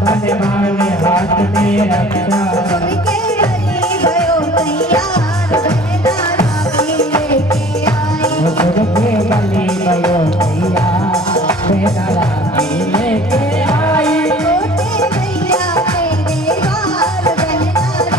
बने मांगे हाथ में रक्षा सुन के हरी भयो तैयार बहना राखी लेके आई सुन के बली भयो तैयार बहना राखी लेके आई छोटे भैया मेरे बार बहना राखी लेके आई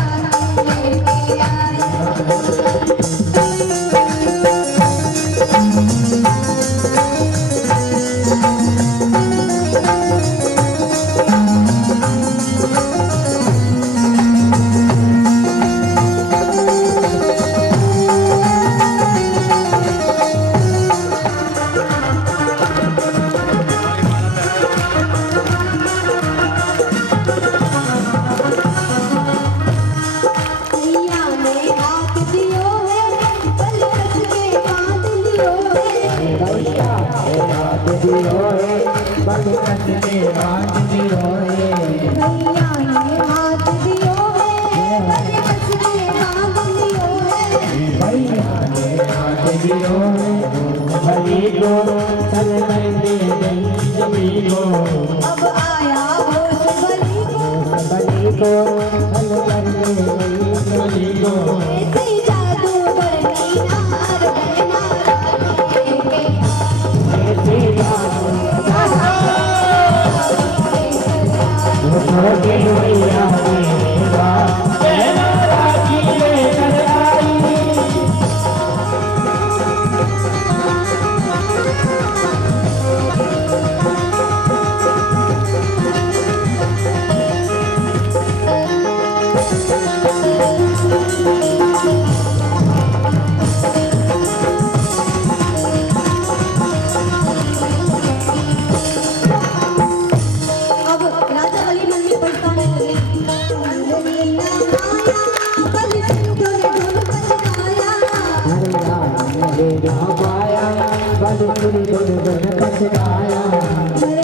अब आया होश बली को ऐसे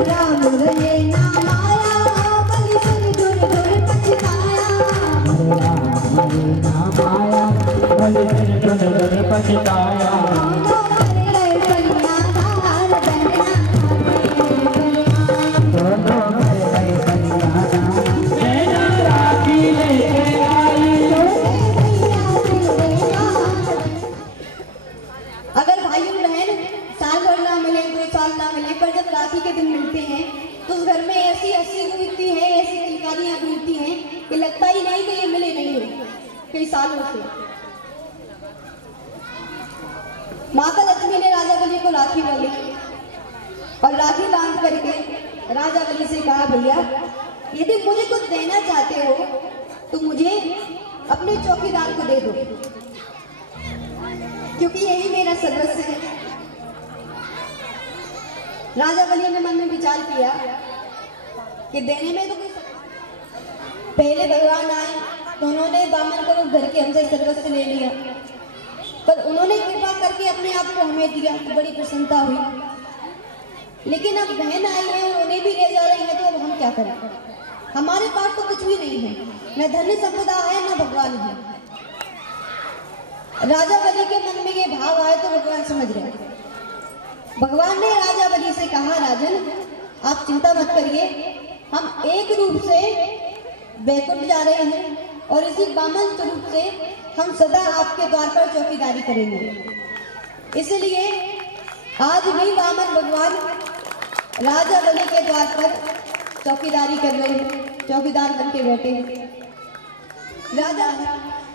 जादू करनी नार बहना राखी लेके अगर भाइयों बहन साल भर ना मिले 2 साल ना मिले पर जब राखी के दिन मिलते हैं तो उस घर में ऐसी हंसी गूंजती है, ऐसी किलकारियां गूंजती हैं कि लगता ही नहीं कि ये मिले नहीं है कई सालों से। माता लक्ष्मी ने राजा बलि को राखी बांधी और राखी बांध करके राजा बलि से कहा, भैया यदि मुझे कुछ देना चाहते हो तो मुझे अपने चौकीदार को दे दो, क्योंकि यही मेरा सर्वस्व है। राजा बलि ने मन में विचार किया कि देने में तो कोई पहले भगवान आए तो उन्होंने बामन को घर के हमसे सर्वस्व ले लिया, पर उन्होंने कृपा करके अपने आप को हमें दिया तो बड़ी प्रसन्नता हुई। लेकिन अब बहन आई है और उन्हें भी ले जा रही है तो अब हम क्या करें? हमारे पास तो कुछ भी नहीं है, न धन संपदा है न भगवान है। राजा बलि के मन में ये भाव आए तो भगवान समझ रहे। भगवान ने राजा बलि से कहा, राजन आप चिंता मत करिए, हम एक रूप से बैकुंठ जा रहे हैं और इसी वामन स्वरूप से हम सदा आपके द्वार पर चौकीदारी करेंगे। इसलिए आज भी वामन भगवान राजा बलि के द्वार पर चौकीदारी कर रहे हैं, चौकीदार बन के बैठे हैं। राजा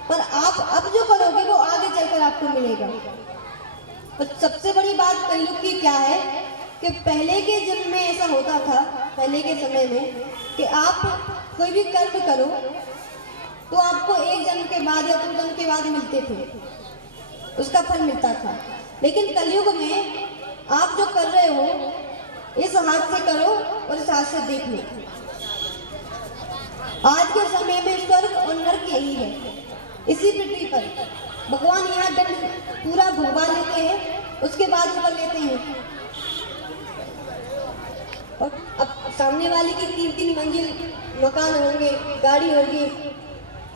पर आप अब जो करोगे वो आगे चलकर आपको मिलेगा। और सबसे बड़ी बात कलयुग की क्या है कि पहले के जन्म में ऐसा होता था, पहले के समय में, कि आप कोई भी कर्म करो तो आपको एक जन्म के बाद या 2 जन्म के बाद मिलते थे, उसका फल मिलता था। लेकिन कलयुग में आप जो कर रहे हो इस हाथ से करो और इस हाथ से देख लो। आज के समय में स्वर्ग और नरक यही है। इसी पृथ्वी पर भगवान यहाँ दंड पूरा भोगवा लेते हैं, उसके बाद ऊपर लेते हैं। और अब सामने वाले की 3-3 मंजिल मकान होंगे, गाड़ी होगी,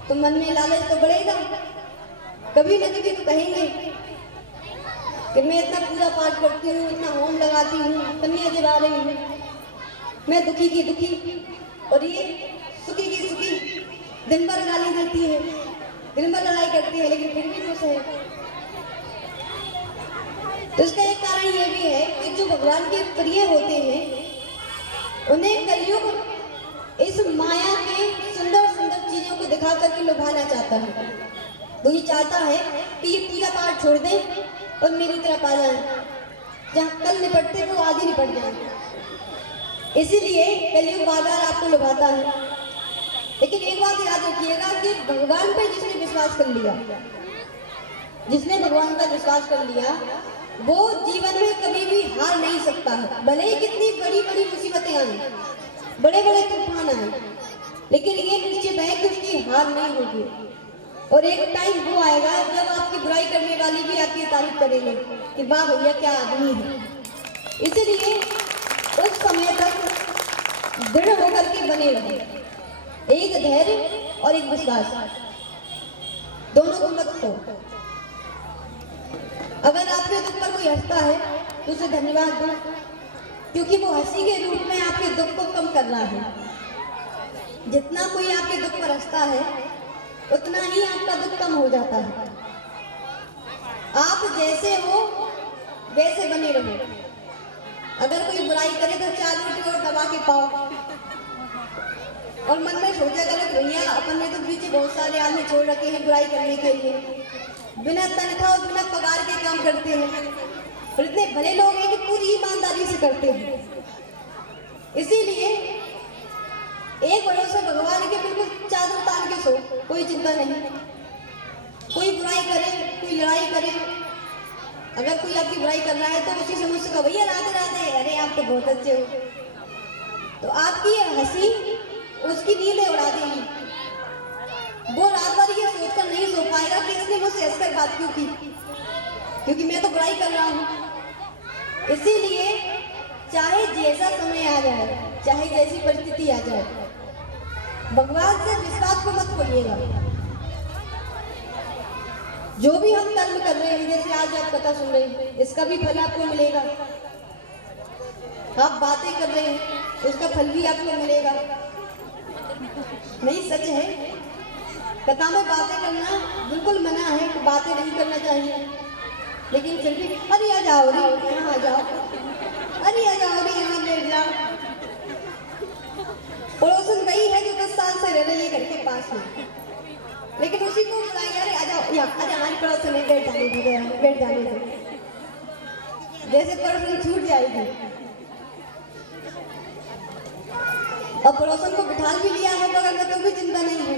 तो मन में लालच तो बढ़ेगा। कभी न कभी तो कहेंगे कि मैं इतना पूजा पाठ करती हूँ, इतना होम लगाती हूँ, कन्या जला रही हूँ, मैं दुखी की दुखी और ये सुखी की सुखी, दिन भर गाली देती है, दिन भर लड़ाई करती है, लेकिन फिर भी खुश है। तो इसका एक कारण ये भी है कि जो भगवान के प्रिय होते हैं उन्हें कलयुग इस माया के सुंदर सुंदर चीजों को दिखा करके लुभाना चाहता है। तो ये चाहता है कि ये पूजा पाठ छोड़ दें और मेरी तरफ आ जाए, जहाँ कल निपटते वो आदि निपट जाए। इसीलिए कलयुग बार बार आपको लुभाता है। लेकिन एक बात याद रखिएगा कि भगवान पे जिसने विश्वास कर लिया, जिसने भगवान का विश्वास कर लिया, वो जीवन में कभी भी हार नहीं सकता है। भले ही कितनी बड़ी बड़ी मुसीबतें आए, बड़े बड़े तूफान आए, लेकिन ये निश्चित है कि उसकी हार नहीं होगी। और एक टाइम वो आएगा जब आपकी बुराई करने वाली भी आपकी तारीफ करेंगे कि वाह भैया क्या आदमी है। इसलिए उस समय तक दृढ़ होकर के बने रहे, एक धैर्य और एक विश्वास, दोनों को मत खो। अगर आपके दुख पर कोई हंसता है तो उसे धन्यवाद दो, क्योंकि वो हंसी के रूप में आपके दुख को कम कर रहा है। जितना कोई आपके दुख पर हंसता है उतना ही आपका दुख कम हो जाता है। आप जैसे हो वैसे बने रहो। अगर कोई बुराई करे तो 4 रोटी और दबा के पाओ, और मन में सोचा करो कि भैया अपन ने तो पीछे बहुत सारे आदमी छोड़ रखे हैं बुराई करने के लिए, बिना तनख्वाह और बिना पगार के काम करते हैं, और इतने भले लोग हैं कि पूरी ईमानदारी से करते हैं। इसीलिए एक भरोसे भगवान के बिल्कुल चादर तान के सो, कोई चिंता नहीं। कोई बुराई करे, कोई लड़ाई करे, अगर कोई आपकी बुराई कर रहा है तो उसी से मुझसे कहो भैया राधे राधे, अरे आप तो बहुत अच्छे हो, तो आपकी ये हंसी उसकी नींदें उड़ा देगी। वो रात भर ये सोचकर नहीं सो पाएगा कि इसने मुझसे हंसकर बात क्यों की, क्योंकि मैं तो बुराई कर रहा हूँ। इसीलिए चाहे जैसा समय आ जाए, चाहे जैसी परिस्थिति आ जाए, भगवान से विश्वास को मत खोइएगा। जो भी हम कर्म कर रहे हैं, जैसे आज आप कथा सुन रहे हैं, इसका भी फल आपको मिलेगा। आप बातें कर रहे हैं, उसका फल भी आपको मिलेगा। नहीं, सच है, कथा में बातें करना बिल्कुल मना है, तो बातें नहीं करना चाहिए, लेकिन फिर भी अरे आ जाओ रे, यहाँ आ जाओ, अरे आ जाओ रे, यहाँ बैठ जाओ। पड़ोसन वही है जो 10 साल से रह रही है घर के पास में, लेकिन उसी को बुलाएं, अरे आ जाओ यहाँ, आज हमारी पड़ोसन है, बैठ जाने दो, बैठ जाने दो, जैसे पड़ोसन छूट जाएगी। अब पड़ोसन को बिठा भी लिया है बगल में तो भी चिंता नहीं है,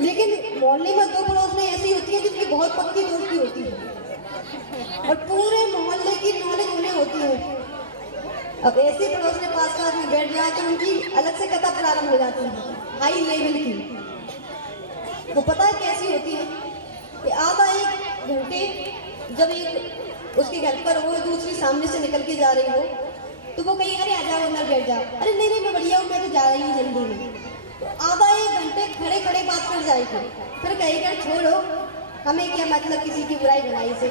लेकिन मोहल्ले में 2 पड़ोसनें ऐसी होती है जिनकी बहुत पक्की दोस्ती होती है और पूरे मोहल्ले की नॉलेज उन्हें होती है। अब ऐसे पड़ोसने पास में बैठ जाए तो उनकी अलग से कथा प्रारंभ हो जाती है, हाई लेवल की। वो पता है कैसी होती है कि आधा 1 घंटे जब एक उसके घर पर वो दूसरी सामने से निकल के जा रही हो, तो वो कहीं अरे आ जाओ अंदर बैठ जाओ, अरे नहीं नहीं मैं बढ़िया हूँ, मैं तो जा रही हूँ जल्दी में। तो आधा 1 घंटे खड़े खड़े बात कर जाएगी, फिर कहेगा छोड़ो, हमें क्या मतलब किसी की बुराई भलाई से,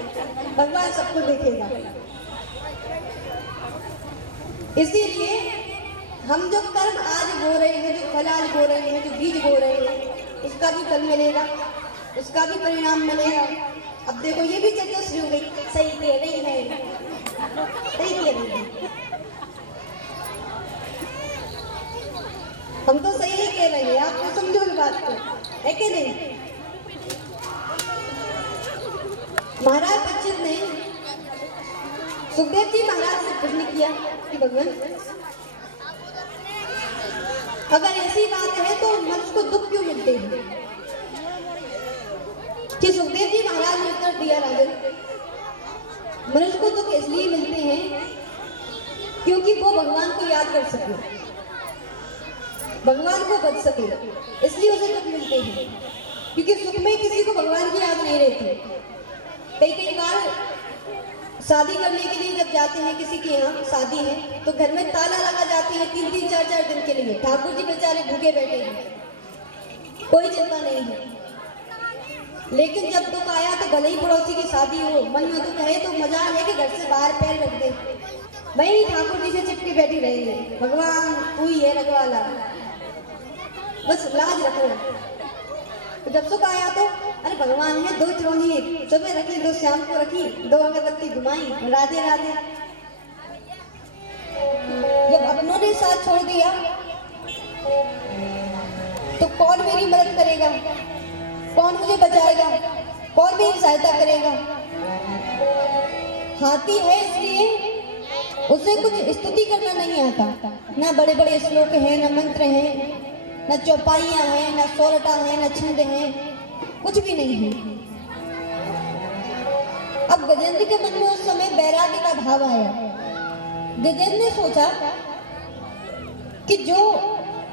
भगवान सबको देखेगा। इसीलिए हम जो कर्म आज बो रहे हैं, जो फल आज बो रहे हैं, जो बीज बो रहे हैं, उसका भी फल मिलेगा, उसका भी परिणाम मिलेगा। अब देखो ये भी चर्चा शुरू हो गई, सही कह रही है, सही कह रही है, हम तो सही ही कह रहे हैं, आप तो समझो इस बात को, है कि नहीं। महाराज परीक्षित ने सुखदेव जी महाराज से प्रश्न किया कि भगवान अगर ऐसी बात है तो मनुष्य को दुख क्यों मिलते हैं। कि सुखदेव जी महाराज ने उत्तर दिया, राजन मनुष्य को दुख इसलिए मिलते हैं क्योंकि वो भगवान को याद कर सके, भगवान को बच सके, इसलिए उसे दुख मिलते हैं। क्योंकि सुख में किसी को भगवान की याद नहीं रहती। कई बार शादी करने के लिए जब जाते हैं, किसी के यहाँ शादी है तो घर में ताला लगा जाते हैं 3-3, 4-4 दिन के लिए। ठाकुर जी बेचारे भूखे बैठे हैं, कोई चिंता नहीं है, लेकिन जब दुख आया तो भले ही पड़ोसी की शादी हो, मन में दुख है तो मजाल है कि घर से बाहर पैर रख दे, वही ठाकुर जी से चिपकी बैठी रही है। भगवान तू ही है रखवाला, बस लाज रखो। तो जब सुख आया तो अरे भगवान है, दो चिरौनी सुबह रखी, दो शाम को रखी, दो अगरबत्ती घुमाई, राधे राधे। जब अपनों ने साथ छोड़ दिया तो कौन मेरी मदद करेगा, कौन मुझे बचाएगा, कौन मेरी सहायता करेगा। हाथी है इसलिए उसे कुछ स्तुति करना नहीं आता, ना बड़े बड़े श्लोक हैं, ना मंत्र हैं, ना चौपाइयां हैं, ना सोरठा है, ना छंद है, कुछ भी नहीं है। अब गजेंद्र के मन में उस समय वैराग्य का भाव आया। गजेंद्र ने सोचा कि जो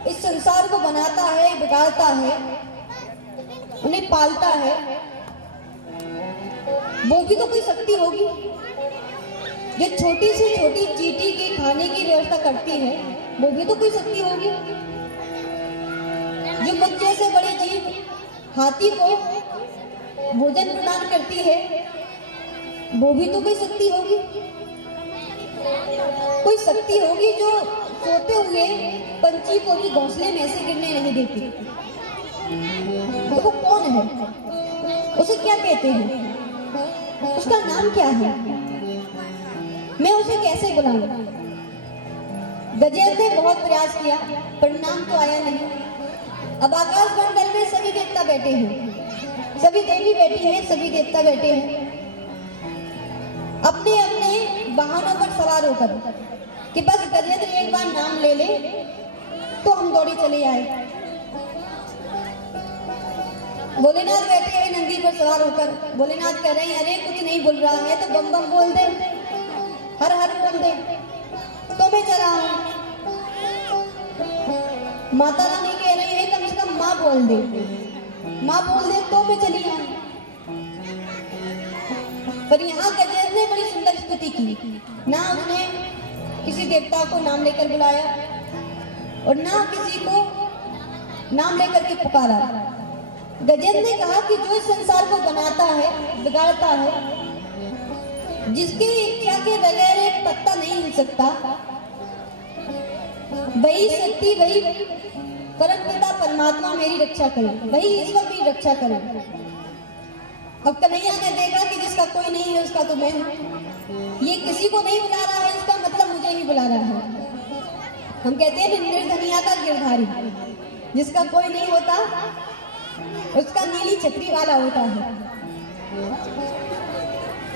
इस संसार को बनाता है, बिगाड़ता है, उन्हें पालता है, वो भी तो कोई शक्ति होगी। जो छोटी से छोटी चींटी के खाने की व्यवस्था करती है, वो भी तो कोई शक्ति होगी। जो मुझ जैसे बड़े जीव हाथी को भोजन प्रदान करती है, वो भी तो कोई शक्ति होगी। कोई शक्ति होगी जो सोते हुए पंछी को भी घोंसले में से गिरने नहीं देती। तो वो कौन है, उसे क्या कहते हैं, उसका नाम क्या है, मैं उसे कैसे बुलाऊं। गजेंद्र ने बहुत प्रयास किया, परिणाम तो आया नहीं। अब आकाश मंडल में सभी देवता बैठे हैं, सभी देवी बैठी हैं, सभी देवता बैठे हैं अपने अपने वाहनों पर सवार होकर कि बस गजेंद्र एक बार नाम ले ले तो हम दौड़े चले आए। भोलेनाथ बैठे हैं नंदी पर सवार होकर। भोलेनाथ कह रहे हैं अरे कुछ नहीं बोल रहा है तो बम बम बोल दे, हर हर बोल दे, तो मैं चला हूं। माता रानी कह रही है कम से कम माँ बोल दे, माँ बोल दे तो मैं चली आई। पर यहाँ गजेंद्र ने बड़ी सुंदर स्तुति की, ना उसने किसी देवता को नाम लेकर बुलाया और ना किसी को नाम लेकर के पुकारा। गजेंद्र ने कहा कि जो इस संसार को बनाता है, बिगाड़ता है, जिसकी इच्छा के बगैर एक पत्ता नहीं हिल सकता, वही शक्ति, वही परम पिता परमात्मा मेरी रक्षा करे, वही ईश्वर की रक्षा करे। अब कन्हैया ने देखा कि जिसका कोई नहीं है उसका तो मैं हूं। ये किसी को नहीं बुला रहा है, इसका मतलब मुझे ही बुला रहा है। हम कहते हैं निर्धनिया का गिरधारी, जिसका कोई नहीं होता उसका नीली छतरी वाला होता है।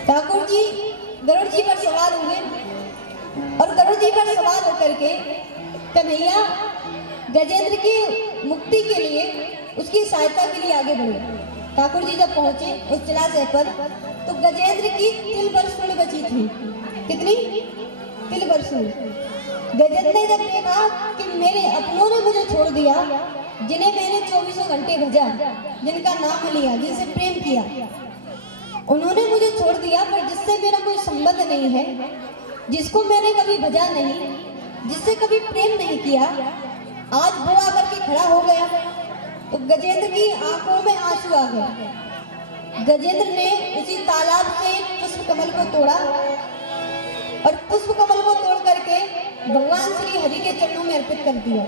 ठाकुर जी गरुड़ जी पर सवार हुए और गरुड़ जी पर सवार होकर के कन्हैया गजेंद्र की मुक्ति के लिए, उसकी सहायता के लिए आगे बढ़े। ठाकुर जी जब पहुंचे उस जलाशय पर तो गजेंद्र की तिल भर सूंड बची थी। कितनी? तिल भर सूंड। गजेंद्र ने जब देखा कि मेरे अपनों ने मुझे छोड़ दिया, जिन्हें मैंने 24 घंटे भजा, जिनका नाम लिया, जिनसे प्रेम किया, उन्होंने मुझे छोड़ दिया, पर जिससे मेरा कोई संबंध नहीं है, जिसको मैंने कभी भजा नहीं, जिससे कभी प्रेम नहीं किया, आज वो आकर के खड़ा हो गया। तो गजेंद्र की आंखों में आंसू आ गए। गजेंद्र ने उसी तालाब से पुष्प कमल को तोड़ा और पुष्प कमल को तोड़ करके भगवान श्री हरि के चरणों में अर्पित कर दिया।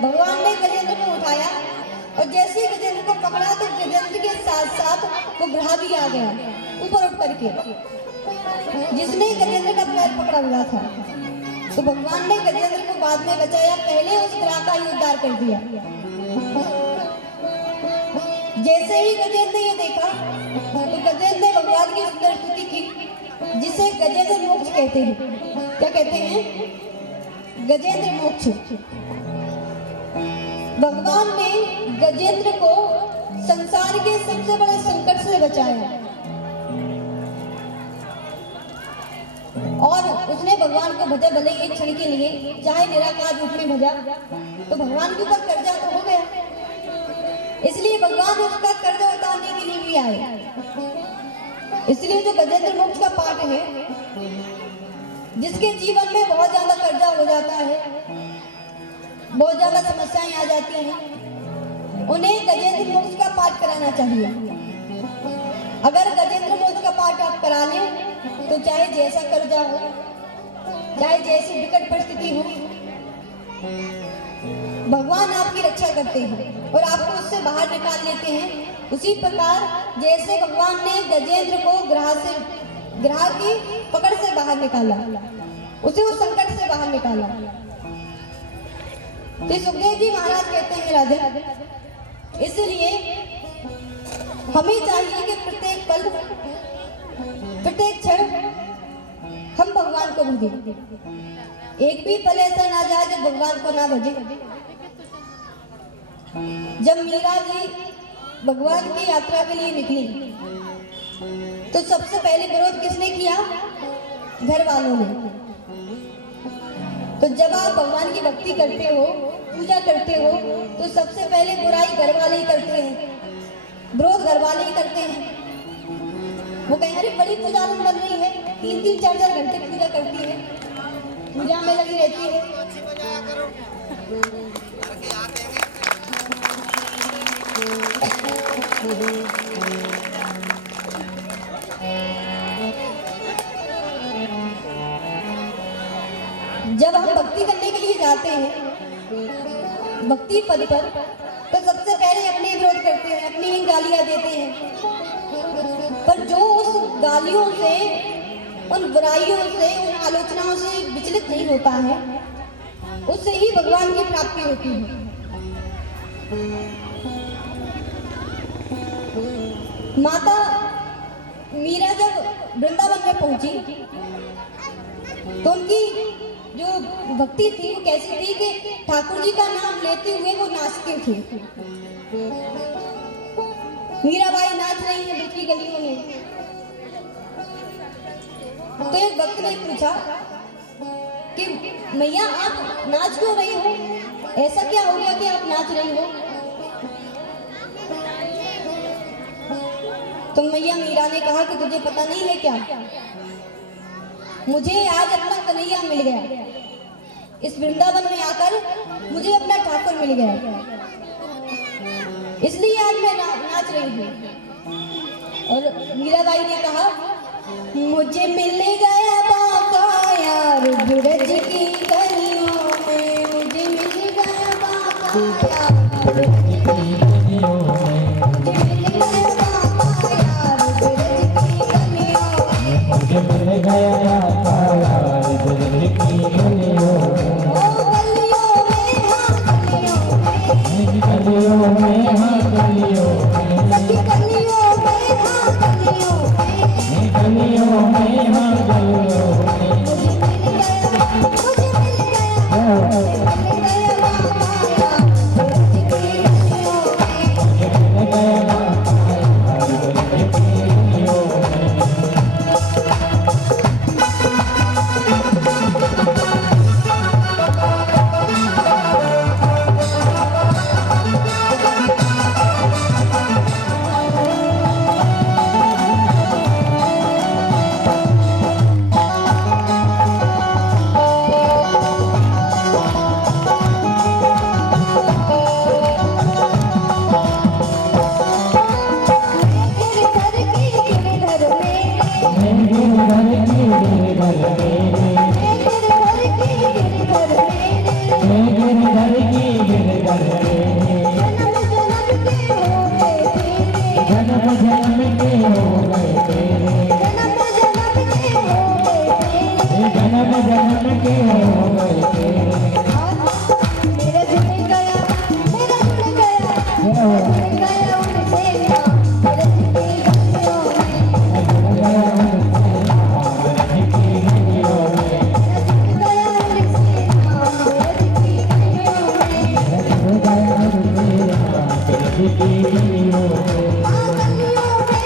भगवान ने गजेंद्र को उठाया और जैसे ही गजेंद्र को पकड़ा तो गजेंद्र के साथ साथ वो ग्रह भी आ गया ऊपर उठ करके, जिसने गजेंद्र का पैर पकड़ा हुआ था। तो भगवान ने गजेंद्र को बाद में बचाया, पहले उस ग्रह का ही उद्धार कर दिया। जैसे ही गजेंद्र ने ये देखा तो गजेंद्र ने भगवान की सुंदर स्तुति की, जिसे गजेंद्र मोक्ष कहते हैं। क्या कहते हैं? गजेंद्र मोक्ष। भगवान ने गजेंद्र को संसार के सबसे बड़े संकट से बचाया और उसने भगवान को भजा, भले एक क्षण के लिए, चाहे निराकार रूप में भजा, तो भगवान के ऊपर कर्जा तो हो गया, इसलिए भगवान उसका कर्जा उतारने के लिए भी आए। इसलिए जो गजेंद्र मोक्ष का पाठ है, जिसके जीवन में बहुत ज्यादा कर्जा हो जाता है, बहुत ज्यादा समस्याएं आ जाती हैं, उन्हें गजेंद्र मोक्ष का पाठ कराना चाहिए। अगर गजेंद्र मोक्ष का पाठ आप करा लें तो चाहे जैसा कर्जा हो, चाहे जैसी विकट परिस्थिति हो, भगवान आपकी रक्षा करते हैं और आपको उससे बाहर निकाल लेते हैं। उसी प्रकार जैसे भगवान ने गजेंद्र को ग्रह की पकड़ से बाहर निकाला, उसे उस संकट से बाहर निकाला। तो सुखदेव जी महाराज कहते हैं राजन, इसलिए हमें चाहिए कि प्रत्येक पल, प्रत्येक क्षण हम भगवान को भजें। एक भी पल ऐसा ना जाए जब भगवान को ना भजे। जब मीरा जी भगवान की यात्रा के लिए निकली तो सबसे पहले विरोध किसने किया? घर वालों ने। तो जब आप भगवान की भक्ति करते हो, पूजा करते हो, तो सबसे पहले बुराई घर वाले ही करते हैं, विरोध घर वाले ही करते हैं। वो कहीं अरे बड़ी पूजा बन रही है, 3-3, 4-4 घंटे पूजा करती है, पूजा में लगी रहती है। जब हम भक्ति करने के लिए जाते हैं भक्ति पद पर, तो सबसे पहले अपने विरोध करते हैं, अपनी ही गालियां देते हैं। पर जो उस गालियों से, उन बुराइयों से, उन आलोचनाओं से विचलित नहीं होता है, उससे ही भगवान की प्राप्ति होती है। माता मीरा जब वृंदावन में पहुंची तो उनकी जो भक्ति थी वो कैसी थी कि ठाकुर जी का नाम लेते हुए वो नाचती थी। मीराबाई नाच रही है बीच की गलियों में। तो एक भक्त ने पूछा कि मैया आप नाच क्यों रही हो? ऐसा क्या हो गया कि आप नाच रही हो? तो मैया मीरा ने कहा कि तुझे पता नहीं है क्या, मुझे आज अपना कन्हैया मिल गया। इस वृंदावन में आकर मुझे अपना ठाकुर मिल गया, इसलिए आज मैं नाच रही हूँ। और मीराबाई ने कहा मुझे मिल गया बाका यार ब्रज की गलियों में, मुझे मिल गया बाका यार ब्रज की गलियों में, मुझे मिल गया बाका यार ब्रज की गलियों में, मुझे मिल गया बाका यार ब्रज की गलियों में। ओ गलियों में हाँ गलियों में, गलियों में हाँ गलियों में, सखी गलियों में हाँ गलियों में, गलियों में हाँ गलियों में, मुझे मिल गया, मुझे मिल गया, मुझे मिल गया बाका यार ब्रज की गलियों में, मुझे मिल गया बाका यार ब्रज की गलियों में। गलियों में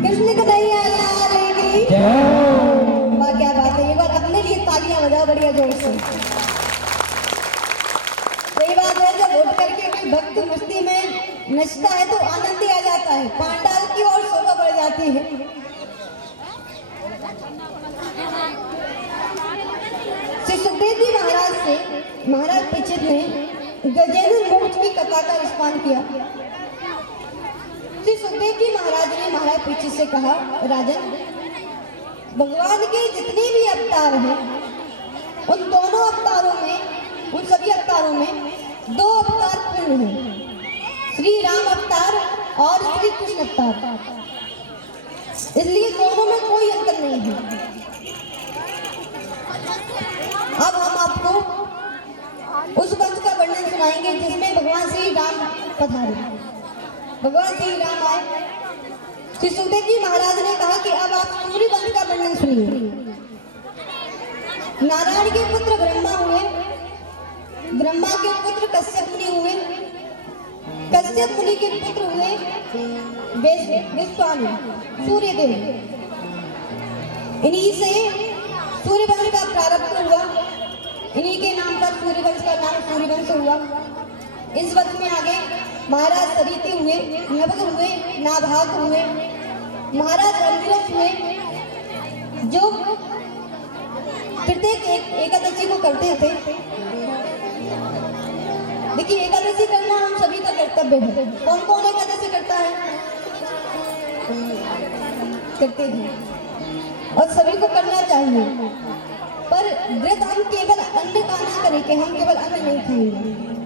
कृष्ण कन्हैया लाल की वाह क्या बात है। ये बात अपने लिए तालियां बजाओ बढ़िया जोर से। सही बात है, जब उठ करके कोई भक्त मस्ती में नचता है तो आनंद ही आ जाता है, पांडाल की ओर शोभा बढ़ जाती है। श्री सुखदेव जी महाराज से महाराज परीक्षित ने गजेंद्र मोक्ष की कथा का स्मरण किया। श्री सुखदेव जी महाराज ने महाराज परीक्षित से कहा, राजन, भगवान के जितने भी अवतार हैं उन दोनों अवतारों में, उन सभी अवतारों में दो अवतार पूर्ण हैं, श्री राम अवतार और श्री कृष्ण अवतार। इसलिए दोनों में कोई अंतर नहीं है। अब हम आपको उस वंश का वर्णन सुनाएंगे जिसमें भगवान श्री राम पधारे। भगवान श्री राम आए। श्री सुखदेव जी महाराज ने कहा कि अब आप सूर्य वंश का वर्णन सुनिए। नारायण के पुत्र ब्रह्मा हुए, ब्रह्मा के पुत्र कश्यप मुनि हुए, कश्यप मुनि के पुत्र हुए विश्वामित्र, सूर्यदेव। इन्हीं से सूर्य वंश का प्रारंभ हुआ। इन्हीं के नाम पर सूर्य वंश का नाम सूर्य वंश हुआ। इस वंश में आगे महाराज सरिति हुए, नवग हुए, नाभाग हुए, महाराज अंगिरस हुए, जो प्रत्येक एकादशी को करते थे। देखिए, एकादशी करना हम सभी का कर्तव्य है। कौन कौन एकादशी करता है? करते हैं और सभी को करना चाहिए। पर व्रत हम केवल अन्न का ना करें कि हम केवल अन्न नहीं खाएंगे।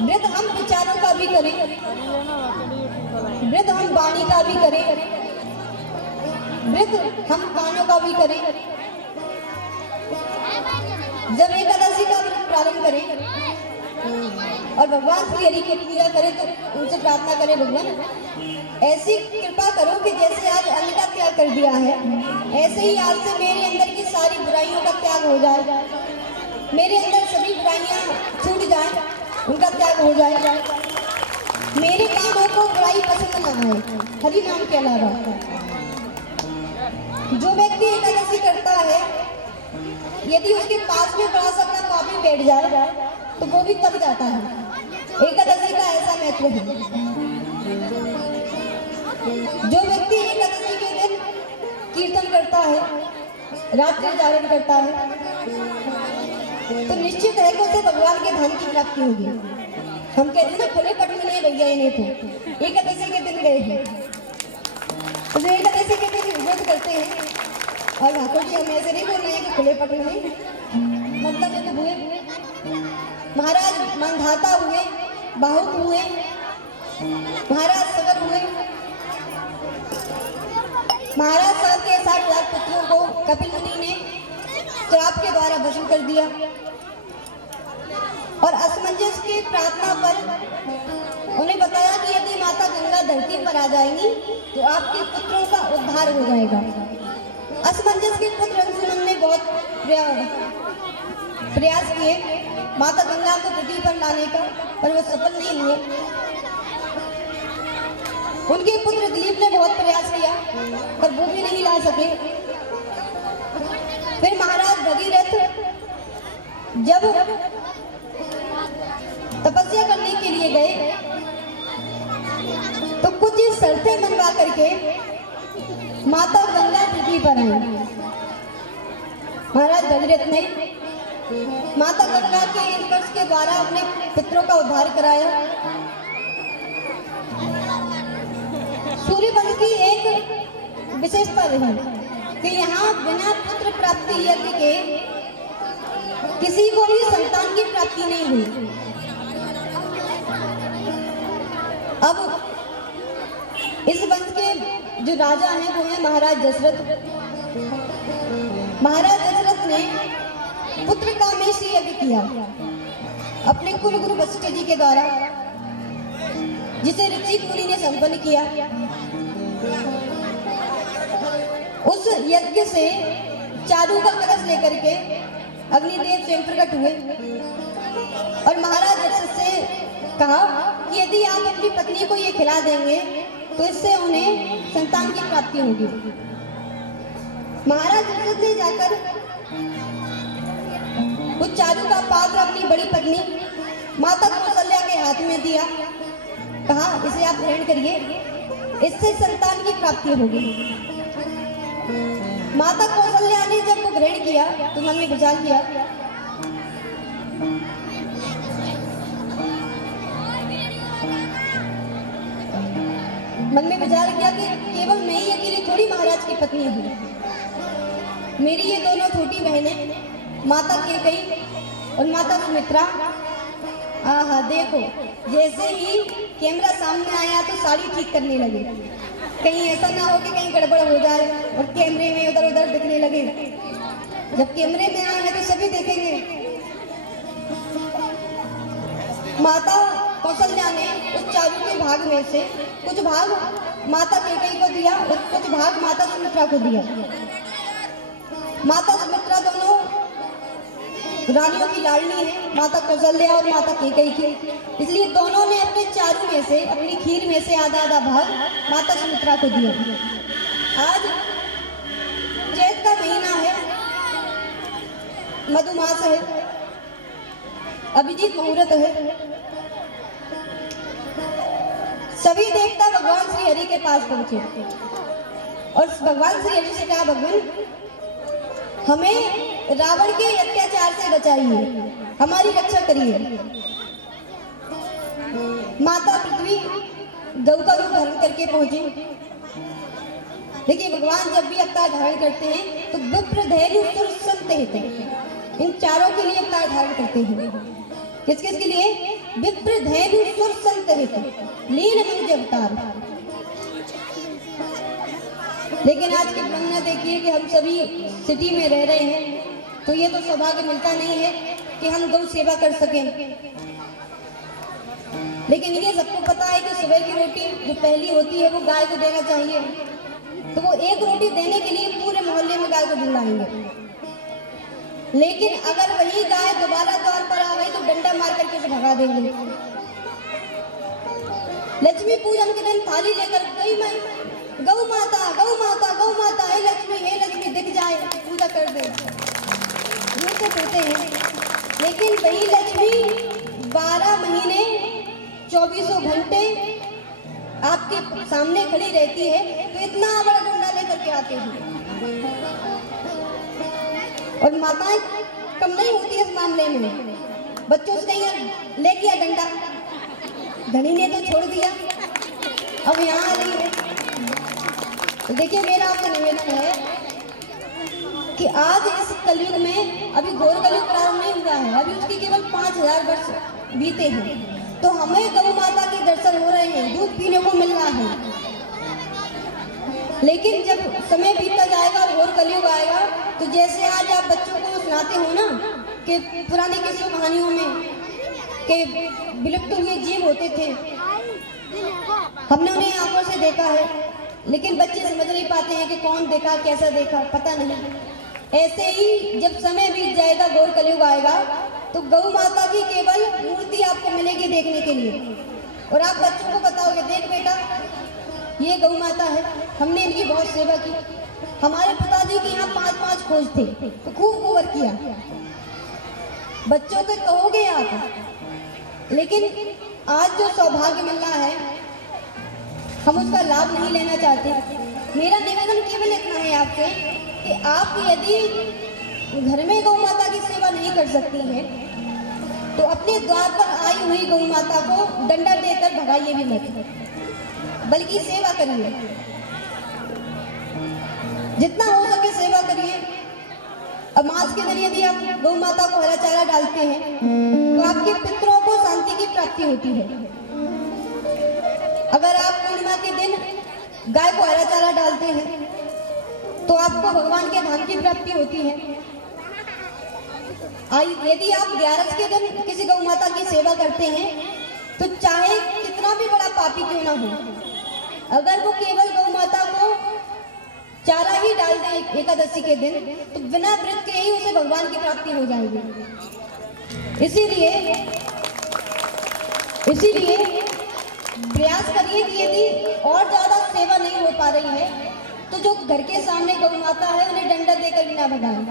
व्रत हम विचारों का भी करें, व्रत हम वाणी का भी करें, व्रत हम कानों का भी करें। जब एकादशी का व्रत प्रारंभ करें और भगवान श्री हरि की पूजा करें तो उनसे प्रार्थना करें, भगवान ऐसी कृपा करो कि जैसे आज अन्न का त्याग कर दिया है, ऐसे ही आज से मेरे अंदर की सारी बुराइयों का त्याग हो जाए, मेरे अंदर सभी बुराइयां छूट जाए, उनका त्याग हो जाए, मेरे कामों को बुराई पसंद न आए, हरि नाम के अलावा। जो व्यक्ति एकादशी करता है, यदि उसके पास में बड़ा सा अपना पापी बैठ जाए तो वो भी तब जाता है। एकादशी का ऐसा महत्व है। जो व्यक्ति एकादशी के दिन कीर्तन करता है, रात्रि जागरण करता है, तो निश्चित है कि उसे भगवान के धन की प्राप्ति होगी। हम कहते हैं ना, खुले पट में नहीं भैया इन्हें तो एकादशी के दिन गए हैं, तो एकादशी के दिन व्रत करते हैं। और ठाकुर जी हम ऐसे नहीं बोल रहे हैं कि खुले पट में नहीं, मतलब ये तो हुए महाराज मंधाता हुए, बाहुक हुए, महाराज सगर हुए। महाराज साहब के 60,000 पुत्रों को कपिल मुनि ने श्राप के द्वारा भस्म कर दिया और असमंजस की प्रार्थना पर उन्हें बताया कि यदि माता गंगा धरती पर आ जाएंगी तो आपके पुत्रों का उद्धार हो जाएगा। असमंजस के पुत्र अंशुमन ने बहुत प्रयास किए माता गंगा को पृथ्वी पर लाने का, पर वो सफल नहीं हुए। उनके पुत्र दिलीप ने बहुत प्रयास किया पर वो भी नहीं ला सके। फिर महाराज भगीरथ जब तपस्या करने के लिए गए तो कुछ शर्तें मनवा करके माता गंगा पृथ्वी पर आई। महाराज भगीरथ ने माता गंगा के स्पर्श के द्वारा अपने पितरों का उद्धार कराया। सूर्यवंश की एक विशेषता रही कि यहाँ बिना पुत्र प्राप्ति यज्ञ के किसी को भी संतान की प्राप्ति नहीं हुई। अब इस वंश के जो राजा हैं वो हैं महाराज दशरथ। महाराज दशरथ ने पुत्र कामेष्टि यज्ञ किया अपने कुल गुरु वशिष्ठ जी के द्वारा, जिसे ऋषिक मुनि ने संपन्न किया। उस यज्ञ से चारू का कलश लेकर के अग्निदेव स्वयं प्रकट हुए और महाराज दशरथ से कहा कि यदि आप अपनी पत्नी को ये खिला देंगे तो इससे उन्हें संतान की प्राप्ति होगी। महाराज दशरथ ने जाकर उस चारू का पात्र अपनी बड़ी पत्नी माता कौशल्या के हाथ में दिया, कहा इसे आप ग्रहण करिए, इससे संतान की प्राप्ति होगी। माता कौशल्या ने जब वो ग्रहण किया तो मन में विचार किया कि केवल मैं ही अकेली थोड़ी महाराज की पत्नी हूँ। मेरी ये दोनों छोटी बहनें माता कैकेयी और माता सुमित्रा, आहा देखो जैसे ही कैमरा सामने आया तो साड़ी ठीक करने लगे, कहीं ऐसा ना हो कि कहीं गड़बड़ हो जाए और कैमरे में उधर उधर दिखने लगे। जब कैमरे में आए हैं तो सभी देखेंगे। माता कौशल्या ने उस चारू के भाग में से कुछ भाग माता कैकेयी को दिया और कुछ भाग माता सुमित्रा को दिया। माता सुमित्रा दोनों रानियों की लाडली है, माता कौशल्या और माता कैकेयी की, इसलिए दोनों ने अपने चारू में से, अपनी खीर में से आधा आधा भाग माता सुमित्रा को दिया। आज चैत का महीना है, मधुमास है, अभिजीत मुहूर्त है। सभी देवता भगवान श्री हरि के पास पहुंचे और भगवान श्री हरि से कहा, भगवान हमें रावण के अत्याचार से बचाइए, हमारी रक्षा करिए। माता पृथ्वी गौ का रूप धारण करके पहुंची। देखिए भगवान जब भी अवतार धारण करते हैं तो विप्र धैर्य सुर संत हैं, इन चारों के लिए अवतार धारण करते हैं। किस किस के लिए? विप्र धैर्य सुर संत नीलमंज अवतार। लेकिन आज के ब्रह्मण्य देखिए कि हम सभी सिटी में रह रहे हैं तो ये तो सौभाग्य मिलता नहीं है कि हम गौ सेवा कर सकें। लेकिन ये सबको पता है कि सुबह की रोटी जो पहली होती है वो गाय को देना चाहिए, तो वो एक रोटी देने के लिए पूरे मोहल्ले में गाय को बुलाएंगे। लेकिन अगर वही गाय दोबारा द्वार पर आ गई तो डंडा मार करके उसे भगा देंगे। लक्ष्मी पूजन के दिन थाली लेकर गई मैं, गौ माता गौ माता गौ माता, हे लक्ष्मी दिख जाए पूजा कर दे, ये तो कहते हैं। लेकिन वही लक्ष्मी 12 महीने 24 घंटे आपके सामने खड़ी रहती है, तो इतना बड़ा डंडा लेकर के आते हैं। और माताएं कम नहीं होती इस मामले में। बच्चों से कहीं ले गया डंडा, धनी ने तो छोड़ दिया, अब यहाँ आ रही है। तो देखिए मेरा आपसे निवेदन है कि आज इस कलयुग में अभी घोर कलयुग प्रारंभ नहीं हुआ है, अभी उसकी केवल 5000 वर्ष बीते हैं, तो हमें गौ माता के दर्शन हो रहे हैं, दूध पीने को मिल रहा है। लेकिन जब समय बीतता जाएगा और घोर कलयुग आएगा तो जैसे आज आप बच्चों को सुनाते हो ना कि पुरानी किस्सों कहानियों में कि विलुप्त हुए जीव होते थे, हमने उन्हें आंखों से देखा है लेकिन बच्चे समझ नहीं पाते हैं कि कौन देखा, कैसा देखा, पता नहीं। ऐसे ही जब समय बीत जाएगा, घोर कलयुग आएगा तो गौ माता की केवल मूर्ति आपको मिलेगी देखने के लिए और आप बच्चों को बताओगे, देख बेटा ये गौ माता है, हमने इनकी बहुत सेवा की। हमारे पिताजी के यहाँ 5-5 खोज थे तो खूब गोबर किया, बच्चों को कहोगे आप। लेकिन आज जो सौभाग्य मिल रहा है हम उसका लाभ नहीं लेना चाहते। मेरा निवेदन केवल इतना है आपसे कि आप यदि घर में गौ माता की सेवा नहीं कर सकती हैं तो अपने द्वार पर आई हुई गौ माता को डंडा देकर भगाइए भी मत, बल्कि सेवा करिए, जितना हो सके सेवा करिए। अमास के दिन यदि आप गौ माता को हरा चारा डालते हैं तो आपके पितरों को शांति की प्राप्ति होती है। अगर आप पूर्णिमा के दिन गाय को हरा चारा डालते हैं तो आपको भगवान के धाम की प्राप्ति होती है। यदि आप 11 के दिन किसी गौ माता की सेवा करते हैं तो चाहे कितना भी बड़ा पापी क्यों ना हो, अगर वो केवल गौ माता को चारा ही डाल दे एकादशी के दिन तो बिना व्रत के ही उसे भगवान की प्राप्ति हो जाएगी। इसीलिए प्रयास करिए कि यदि और ज्यादा सेवा नहीं हो पा रही है तो जो घर के सामने गौ माता है उन्हें डंडा देकर भी ना भगाएं।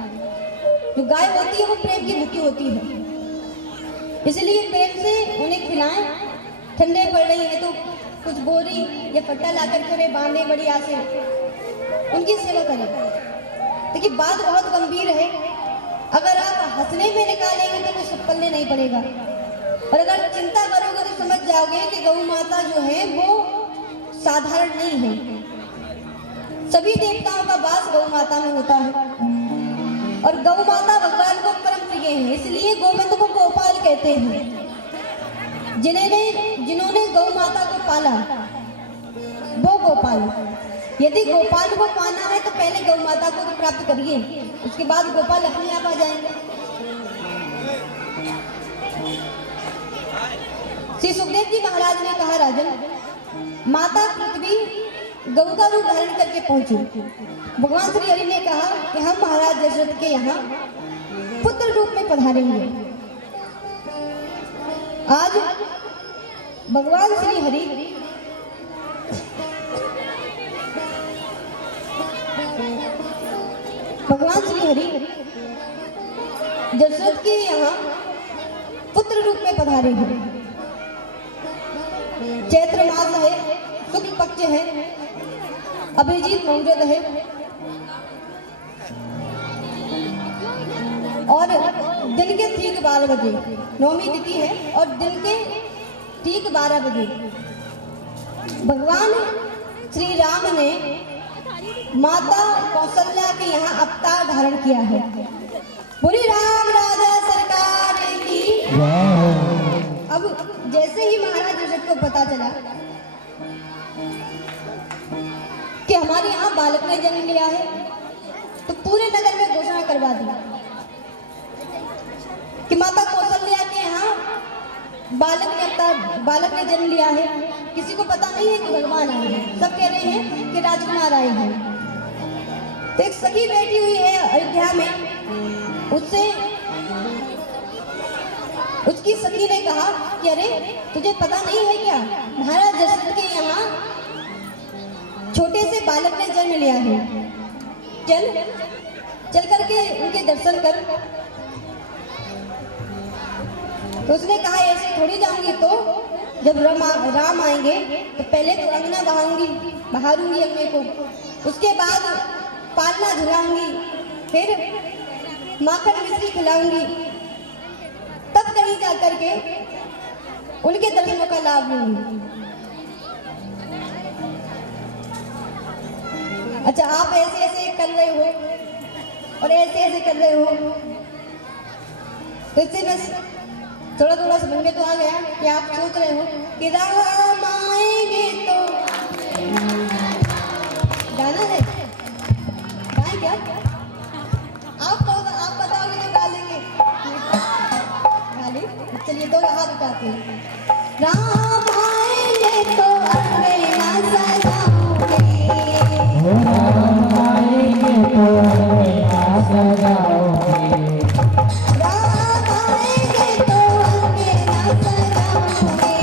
जो गाय होती है वो प्रेम की भूखी होती है, इसलिए प्रेम से उन्हें खिलाएं। ठंडे पड़ रही है तो कुछ बोरी या फट्टा लाकर के उन्हें बांधे, बढ़िया से उनकी सेवा करें। देखिए बात बहुत गंभीर है, अगर आप हंसने में निकालेंगे तो कुछ पल्ले नहीं पड़ेगा और अगर चिंता करोगे तो समझ जाओगे कि गौ माता जो है वो साधारण नहीं है। सभी देवताओं का वास गौ माता में होता है और गौ माता भगवान को परम प्रिय है, इसलिए गोविंद को गोपाल कहते हैं। जिन्होंने गौ माता को पाला वो गोपाल। यदि गोपाल को पाना है तो पहले गौ माता को तो प्राप्त करिए, उसके बाद गोपाल अपने आप आ जाएंगे। श्री सुखदेव जी महाराज ने कहा, राजन माता पृथ्वी गौ का रूप धारण करके पहुंची। भगवान श्री हरि ने कहा कि हम महाराज दशरथ के यहाँ पुत्र रूप में पधारेंगे। आज भगवान श्री हरि दशरथ के यहाँ पुत्र रूप में पधारे हैं। चैत्र मास है, शुक्ल पक्ष है, अभिजीत मुहूर्त है और दिन के ठीक 12 बजे नौमी तिथि है और दिन के ठीक 12 बजे भगवान श्री राम ने माता कौशल्या के यहाँ अवतार धारण किया है। पूरी राम राजा सरकार की। अब जैसे ही महाराज दशरथ को पता चला कि हमारे यहाँ बालक ने जन्म लिया है तो पूरे नगर में घोषणा करवा दी कि माता कौशल्या के यहाँ बालक ने जन्म लिया है। किसी को पता नहीं है कि भगवान आए हैं, सब कह रहे हैं कि राजकुमार आए हैं। तो एक सखी बैठी हुई है अयोध्या में, उसकी सखी ने कहा कि अरे तुझे पता नहीं है क्या, महाराज दशरथ के यहाँ छोटे से बालक ने जन्म लिया है, चल करके उनके दर्शन कर। तो उसने कहा ऐसे थोड़ी जाऊंगी, तो जब राम आएंगे तो पहले तो अंगना बहारूंगी अंगने को, उसके बाद पालना झुलाऊंगी, फिर माखन मिश्री खिलाऊंगी, तब कहीं जा करके उनके दर्शनों का लाभ लूंगी। अच्छा आप ऐसे ऐसे कर रहे हो और ऐसे ऐसे कर रहे हो, तो इससे मैं थोड़ा थोड़ा समझ में तो आ गया कि आप सोच रहे हो कि राम आएंगे तो गाना क्या? आप बताओगे तो गा लेंगे। गा ले? चलिए दो हाथ उठाते हैं। राम आएंगे तो अंगना सजाओगे। राम आएंगे तो अंगना सजाओगे। राम आएंगे तो अंगना सजाओगे।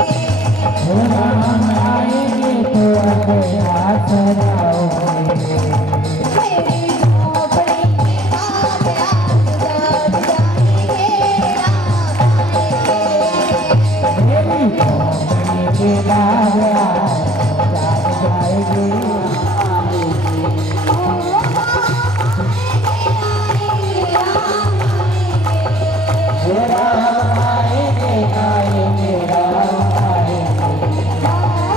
राम आएंगे तो अंगना सजाओगे। मेरी झोपड़ी के बाद आज जग जाएंगे। राम आएंगे। मेरी झोपड़ी के बाद जाग जाएगी। राम आएंगे आएंगे राम आएंगे। राम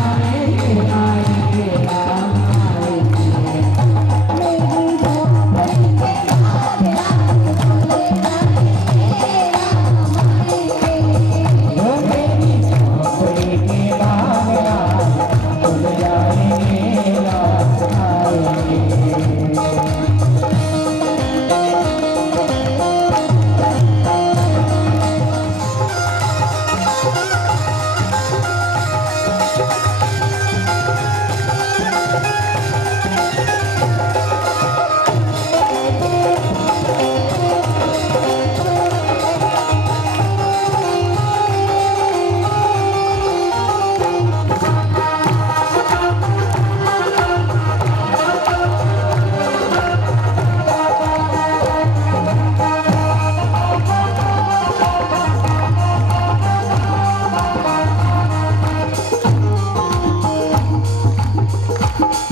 आएंगे आएंगे राम आएंगे। वो मेरी झोपड़ी के बाद खुल जाएंगे राम आएंगे।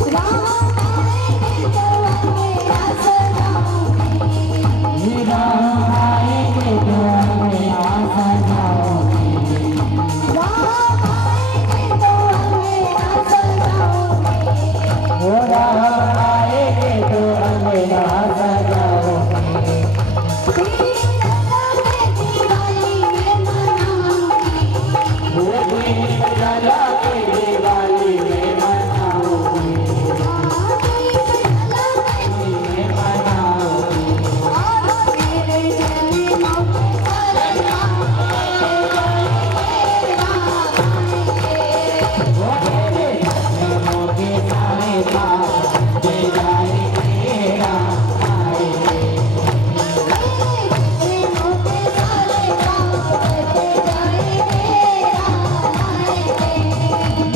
राम आएंगे तो अंगना सजाओगे। राम आएंगे तो अंगना सजाओगे। वो दीप जला के दिवाली में मनाओगे। में मनाओगे। वो मेरे जन्मों के सारे पाप दे जाएंगे राम आएंगे।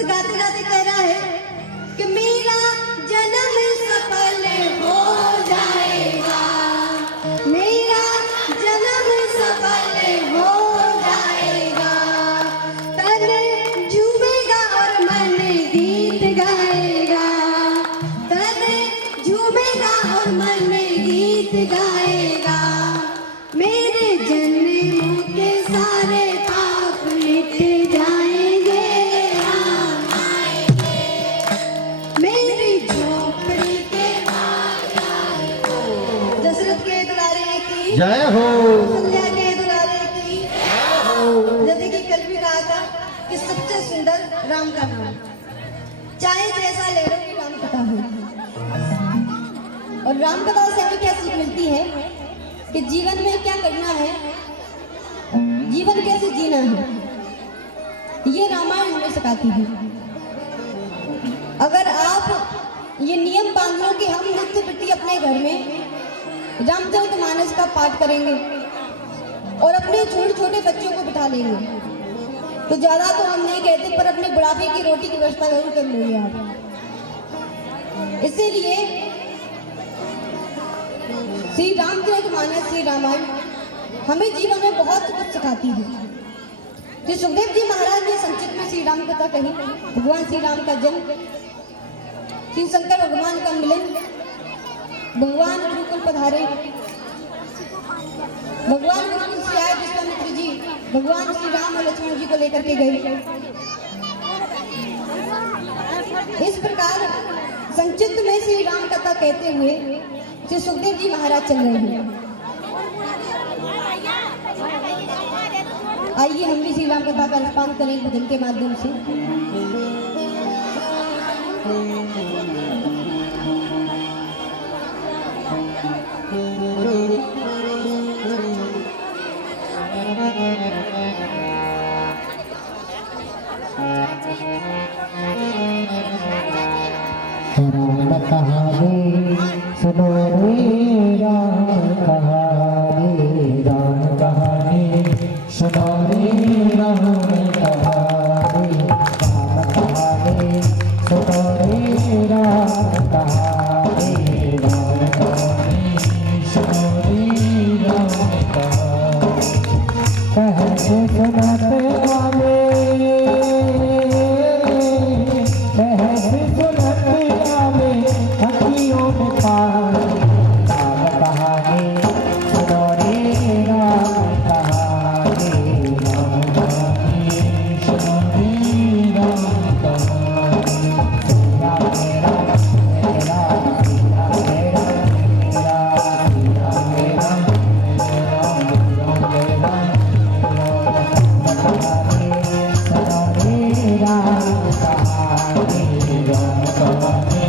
भक्त गाते गाते कह रहा है कि मेरा जन्म सफल हो जाएगा, मेरा जन्म सफल हो जाएगा, तन झूमेगा और मन गीत गाएगा, तन झूमेगा और मन गीत गाएगा, मेरे जन्मों के सारे पाप मिट जाएंगे, राम आएंगे, मेरी झोपड़ी के दशरथ के दुलारे की जय हो। कौशल्या के दुलारे की जैसे कि कल भी कहा था कि सबसे सुंदर राम का नाम, चाहे जैसा ले लो कि राम कथा हो। और राम कथा से हमें क्या सीख मिलती है कि जीवन में क्या करना है, जीवन कैसे जीना है, ये रामायण हमें सिखाती है। अगर आप ये नियम बांध लो कि हम नित्य प्रति अपने घर में रामचरितमानस का पाठ करेंगे और अपने छोटे छोटे बच्चों को बिठा लेंगे, तो ज्यादा तो हम नहीं कहते पर अपने बुढ़ापे की रोटी की व्यवस्था जरूर कर लेंगे आप। इसीलिए श्री रामचरितमानस, श्री रामायण हमें जीवन में बहुत कुछ सिखाती है। श्री सुखदेव जी महाराज ने संक्षिप्त में श्री राम कथा कही। भगवान श्री राम का जन्म, श्री शंकर भगवान का मिलन, भगवान गुरुकुल पधारे, भगवान गुरुकुल से आए विश्वामित्र जी भगवान श्री राम और लक्ष्मण जी को लेकर के गए। इस प्रकार संक्षिप्त में श्री राम कथा कहते हुए श्री सुखदेव जी महाराज चल रहे हैं। आइए हम भी श्री राम कथा का रसपान करें भजन के माध्यम से। राम कहानी सुनो रे, राम कहानी, राम कहानी सुनो रे, राम कहानी, राम कहानी सुनो रे, राम कहानी, राम कहानी सुनो रे, राम कहानी। कहते सुनाते वाले, कहते सुनाते वाले हकियों में पानी, राम कहानी सुनो रे, राम कहानी, राम कहानी सुनो रे, राम कहानी। सीता मेरा मेरा, सीता मेरा मेरा, सीता मेरा मेरा, मेरा राम कहानी सुनो रे, राम कहानी, राम कहानी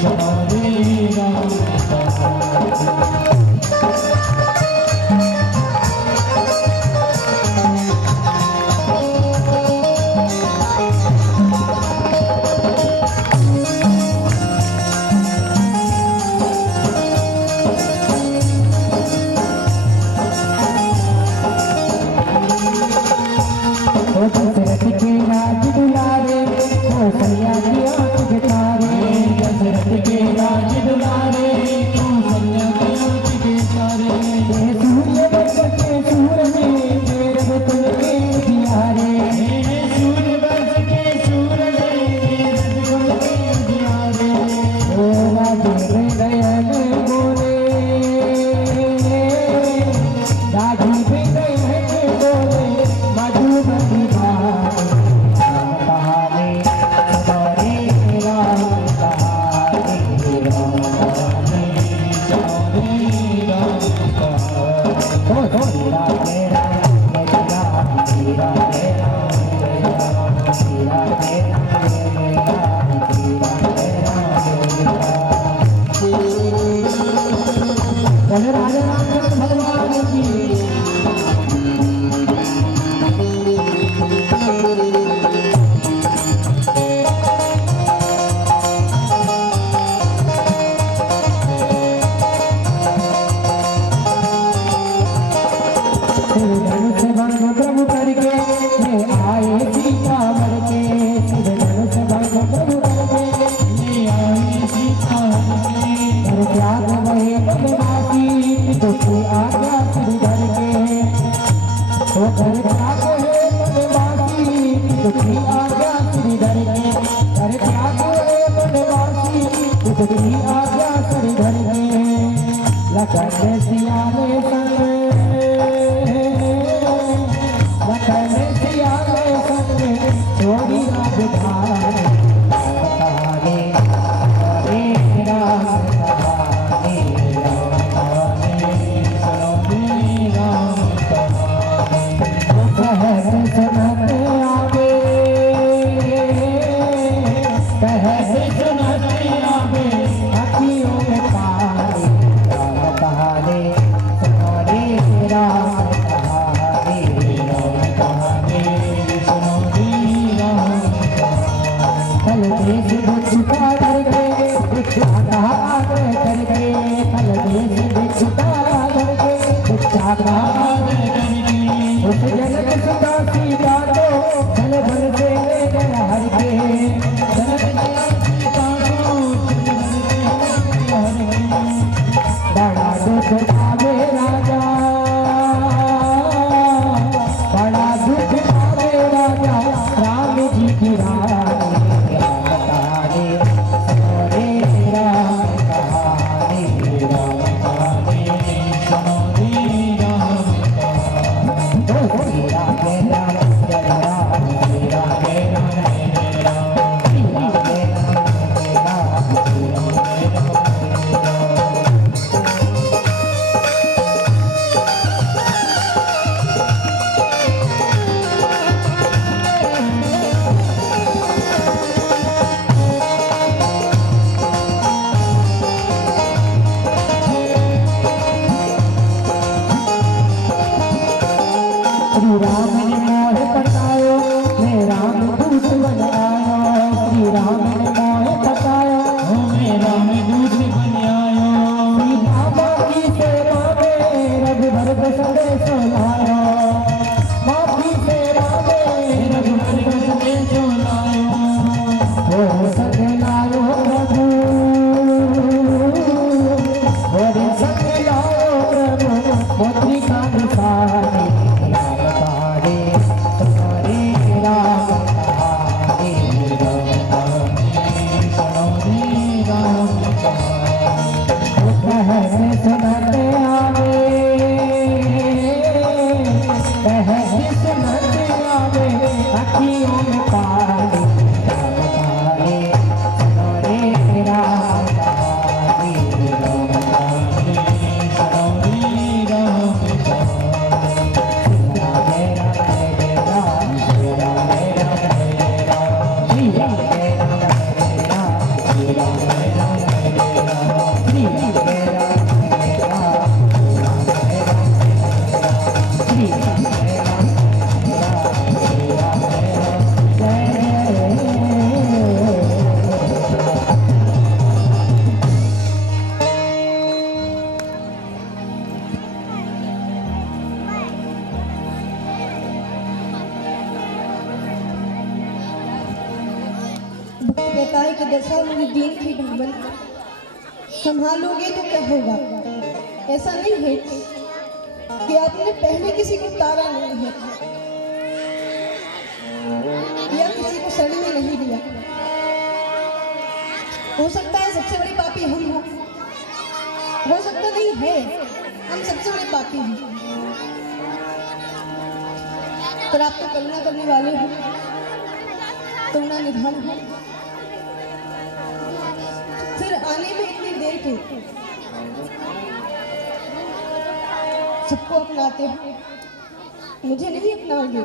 सुनो रे, राम कहानी। ओ दशरथ के राज दुलारे, कौशल्या की आंख के तारे, दशरथ के राज दुलारे, कौशल्या की आंख के तारे। हे सूर्य वंश के सूर में, तेरे रघुकुल के उजियारे, हे सूर्य वंश के सूर में, तेरे रघुकुल के उजियारे। ओ राजीव नयन बोले, राजीव नयन बोले, मधुमती भाई, राम कहानी सुनो रे, अरे क्या बोले बनवासी तुझी आज्ञा सर घर में लखन सिया में संग लखन सिया में संग छोड़ी राजधानी कहता है कि दशा मेरे दीन की भगवन संभालोगे तो क्या होगा। ऐसा नहीं है कि आपने पहले किसी को तारा नहीं है या किसी को शरण में नहीं दिया। हो सकता है सबसे बड़े पापी हम हो सकता नहीं है हम सबसे बड़े पापी हैं, पर आप तो करुणा करने वाले हो, करुणा निधान है। फिर आने में इतनी देर क्यों? सबको अपनाते हो, मुझे नहीं अपनाओगे।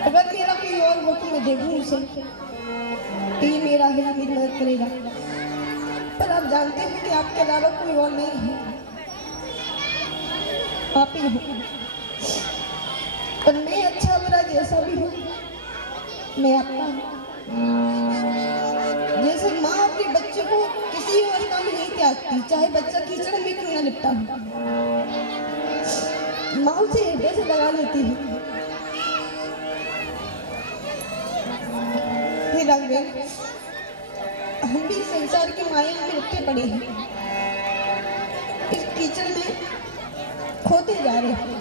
अगर मेरा कोई और हो तो मैं देखूं उसे कि ये मेरा है, मेरी मदद करेगा, पर आप जानते हैं कि आपके अलावा कोई और नहीं है, आप ही हो। पर मैं अच्छा बुरा जैसा भी हूँ, मैं आपका हूँ। जैसे माँ अपने बच्चे को किसी अवस्था में नहीं त्यागती, चाहे बच्चा कीचड़ में क्यों न लिपटा हो, माँ उसे हृदय से लगा लेती है। हम भी संसार की माया में लिपटे पड़े हैं, इस कीचड़ में खोते जा रहे हैं।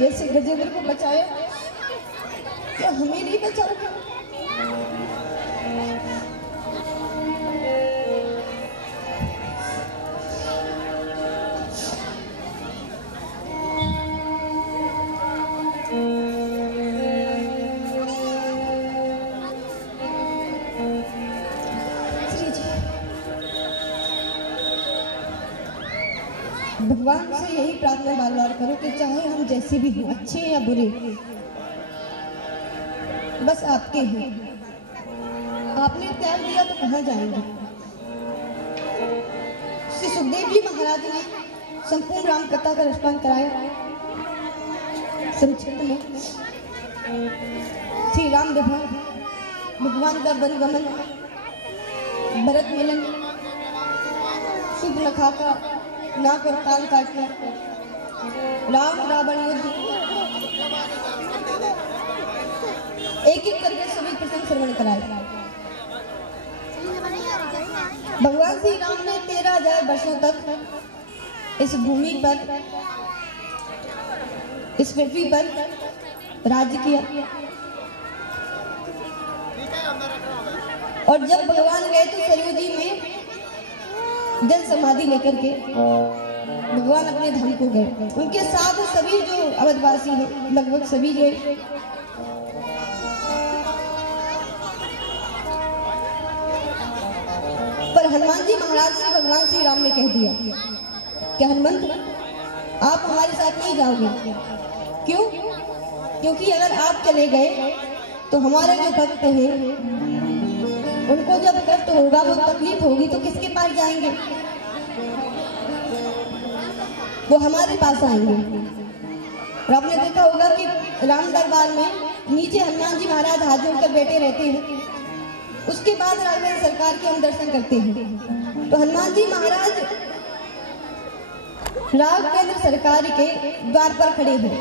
जैसे गजेंद्र को बचाया, क्या हमें नहीं बचाओगे? भगवान से यही प्रार्थना बार बार करो कि चाहे हम जैसे भी हों, अच्छे या बुरे, बस आपके हैं। आपने त्याग दिया तो कहाँ जाएंगे? श्री सुखदेव जी महाराज ने संपूर्ण राम कथा का रसपान कराया। संक्षिप्त में श्री राम विवाह, भगवान का वन गमन, भरत मिलन, शुभ नखा का नाक और कान काटना, राम रावण युद्ध, एक एक करके सभी प्रसंग श्रवण कराए। भगवान श्री राम ने 13,000 वर्षों तक इस भूमि पर, इस पृथ्वी पर राज्य किया। और जब भगवान गए तो सरयू जी में जल समाधि लेकर के भगवान अपने धाम को गए। उनके साथ सभी जो अवधवासी हैं, लगभग सभी गए। पर हनुमान जी महाराज से भगवान श्री राम ने कह दिया कि हनुमंत, आप हमारे साथ नहीं जाओगे। क्यों? क्योंकि अगर आप चले गए तो हमारे जो भक्त हैं उनको जब कष्ट होगा, वो तकलीफ होगी, तो किसके पास जाएंगे? वो हमारे पास आएंगे। और आपने देखा होगा कि राम दरबार में नीचे हनुमान जी महाराज हाथ जोड़कर बैठे रहते हैं। उसके बाद राघवेंद्र सरकार के हम दर्शन करते हैं। तो हनुमान जी महाराज राघवेंद्र सरकार के द्वार पर खड़े हैं।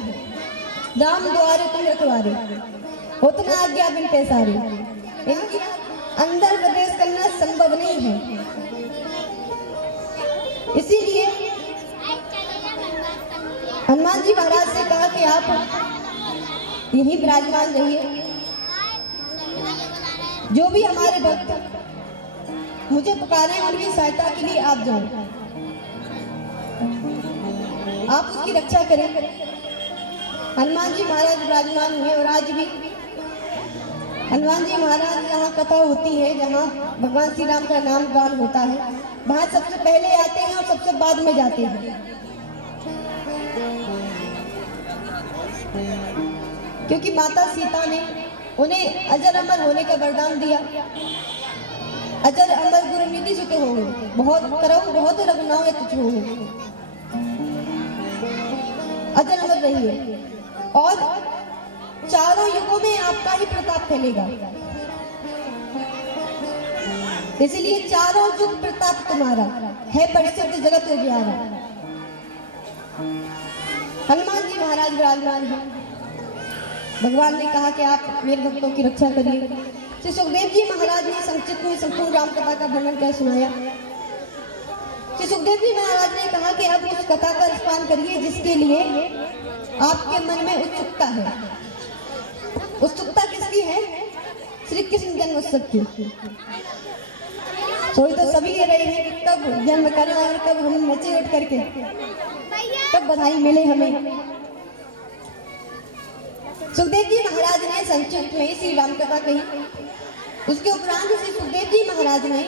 राम द्वारे तुम रखवारे, उतना आज्ञा बिन पैसारे। इनकी अंदर प्रवेश करना संभव नहीं है। इसीलिए हनुमान जी महाराज से कहा कि आप यहीं विराजमान रहिए। जो भी हमारे भक्त मुझे पुकारे उनकी सहायता के लिए आप जाओ, आप उसकी रक्षा करें। हनुमान जी महाराज विराजमान हुए। और आज भी हनुमान जी महाराज जहाँ कथा होती है, जहाँ भगवान श्री राम का नाम गान होता है, वहाँ सबसे पहले आते हैं और सबसे बाद में जाते हैं। क्योंकि माता सीता ने उन्हें अजर अमर होने का वरदान दिया। अजर अमर गुरु निधि सुत हो, बहुत करम बहुत रघुनाथ तुझ हो, अजर अमर रहिए। और चारों युगों में आपका ही प्रताप फैलेगा। इसलिए चारों युग प्रताप तुम्हारा है, प्रसिद्ध जगत उजियारा। हनुमान जी महाराज विराजमान हैं। भगवान ने कहा कि आप मेरे भक्तों की रक्षा करिए। श्री सुखदेव जी महाराज ने संक्षिप्त में संपूर्ण राम कथा का वर्णन कर सुनाया। श्री सुखदेव जी महाराज ने कहा कि अब उस कथा का रसपान करिए जिसके लिए आपके मन में उत्सुकता है। उत्सुकता किसकी है? श्री कृष्ण जन्मोत्सव की। सोई तो सभी कह रहे हैं कि कब जन्म करना है, कब हम नचे उठ करके, कब बधाई मिले हमें। सुखदेव जी महाराज ने संक्षिप्त में श्री राम कथा कही। उसके उपरांत श्री सुखदेव जी महाराज ने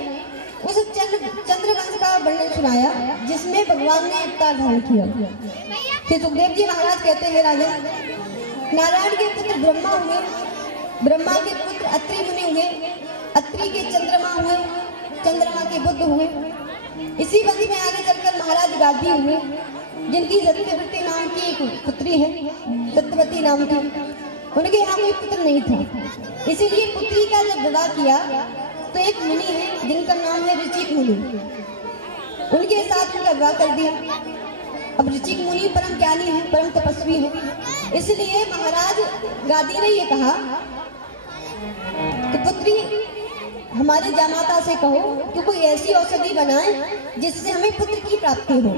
उस चंद्रवंश का वर्णन सुनाया जिसमें भगवान ने अवतार धारण किया। श्री सुखदेव जी महाराज कहते हैं, राजन, नारायण के पुत्र ब्रह्मा हुए, ब्रह्मा के पुत्र अत्रि मुनि हुए, अत्रि के चंद्रमा हुए, चंद्रमा के बुद्ध हुए। इसी वंश में आगे चलकर महाराज गादी हुए, जिनकी सत्यवती नाम की एक पुत्री है, सत्यवती नाम की। उनके यहाँ कोई पुत्र नहीं था, इसीलिए पुत्री का जब विवाह किया तो एक मुनि है जिनका नाम है ऋचिक मुनि, उनके साथ उनका विवाह कर दिया। अब ऋचिक मुनि परम ज्ञानी है, परम तपस्वी है, इसलिए महाराज गादी ने ये कहा कि पुत्री, हमारे जामाता से कहो कि कोई ऐसी औषधि बनाए जिससे हमें पुत्र की प्राप्ति हो।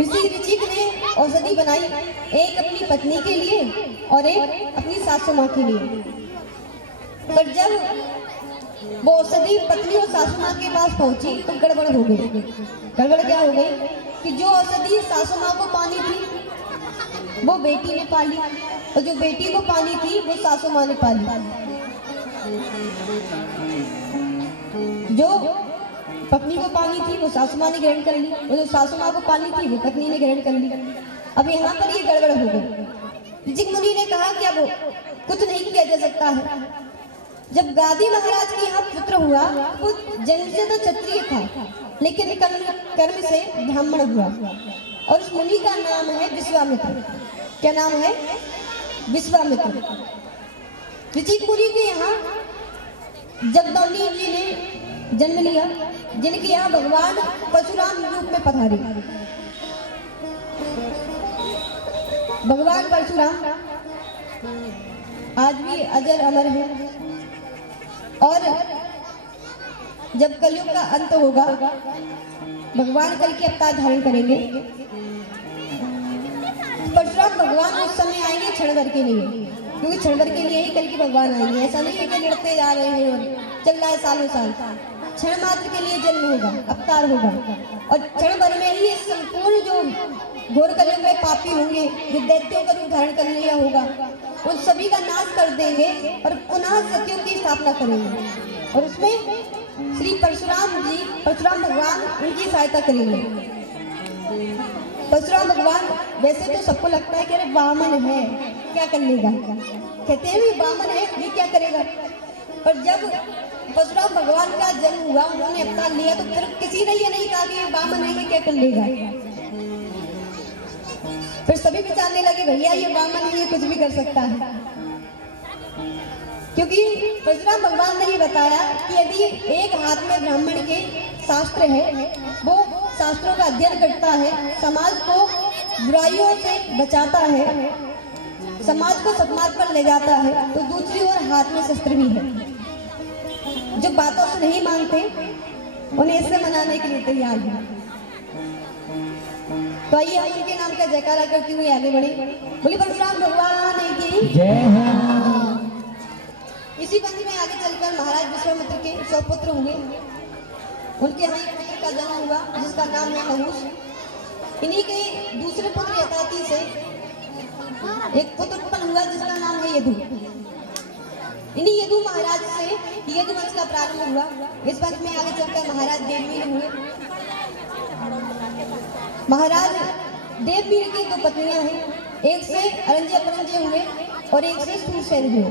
ऋषि ऋचिक ने औषधि बनाई, एक अपनी पत्नी के लिए और एक अपनी सासू माँ के लिए। पर जब वो औषधि पत्नी और सासू माँ के पास पहुंची तो गड़बड़ हो गई। गड़बड़ क्या हो गई कि जो औषधि सासू माँ को पानी थी वो बेटी ने पाली, और जो बेटी को पानी थी वो सासू माँ ने पाली। जो पत्नी को पानी थी वो सासू माँ ने ग्रहण कर ली, और जो सासू माँ को पानी थी वो पत्नी ने ग्रहण कर ली। अब यहाँ पर ये गड़बड़ हो गई। ऋषि मुनि ने कहा कि अब कुछ नहीं किया जा सकता है। जब गादी महाराज के यहाँ पुत्र हुआ वो जन्म से तो क्षत्रिय था, लेकिन कर्म से ब्राह्मण हुआ, और उस मुनि का नाम है विश्वामित्र। क्या नाम है? विश्वामित्र। ऋषि मुनि के यहाँ जगदम्बा जी ने जन्म लिया, जिनके यहाँ भगवान परशुराम रूप में पधारे। भगवान परशुराम आज भी अजर अमर है, और जब कलयुग का अंत होगा भगवान कल के अवतार धारण करेंगे। परशुराम भगवान उस समय आएंगे क्षण भर के लिए, क्योंकि क्षण भर के लिए ही कल के भगवान आएंगे। ऐसा नहीं है कि लड़ते जा रहे हैं और चल रहा है सालों साल। क्षण मात्र के लिए जन्म होगा, अवतार होगा, और क्षण भर में ही संपूर्ण जो घोर कलयुग में पापी होंगे, जो दैत्यों का रूप धारण कर लिया होगा, उन सभी का नाश कर देंगे और पुनः सत्युग की स्थापना करेंगे। और उसमें श्री परशुराम जी, परशुराम भगवान उनकी सहायता करेंगे। परशुराम भगवान वैसे तो सबको लगता है कि अरे वामन है, क्या कर लेगा, कहते हैं भी वामन है, ये क्या करेगा। पर जब परशुराम भगवान का जन्म हुआ, उन्होंने अवतार लिया, तो फिर किसी ने ये नहीं कहा कि ये वामन है, ये क्या कर लेगा। फिर सभी विचारने लगे भैया ये वामन है, ये कुछ भी कर सकता है, क्योंकि परशुराम भगवान ने ये बताया कि यदि एक हाथ में ब्राह्मण के शास्त्र है, वो शास्त्रों का अध्ययन करता है, समाज को बुराइयों से बचाता है, समाज को सन्मार्ग पर ले जाता है, तो दूसरी ओर हाथ में शस्त्र भी है। जो बातों से नहीं मानते उन्हें इससे मनाने के लिए तैयार है। तो आइए हम उनके नाम का जयकारा करते हुए आगे बढ़े। बोली परशुराम भगवान की जय हो। इसी पंक्ति में आगे चलकर महाराज विश्वामित्र के 100 पुत्र हुए। उनके यहाँ एक पुत्र का जन्म हुआ जिसका नाम है नहुष। इन्हीं के दूसरे पुत्र यताति से एक पुत्र उत्पन्न हुआ जिसका नाम है यदु। इन्हीं यदु महाराज से यदु वंश का प्रारंभ हुआ। इस वंश में आगे चलकर महाराज देववीर हुए। महाराज देववीर की 2 पत्नियां हैं, एक से अरंजे परंजे हुए और एक से सूरसेन हुए।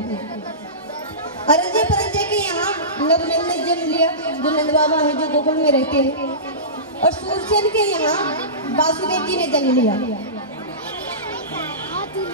अरंजे परंजे के यहाँ नवनंद ने जन्म लिया, जो नंद बाबा है, जो गोकुल में रहते हैं, और सूरसेन के यहाँ वासुदेव जी ने जन्म लिया।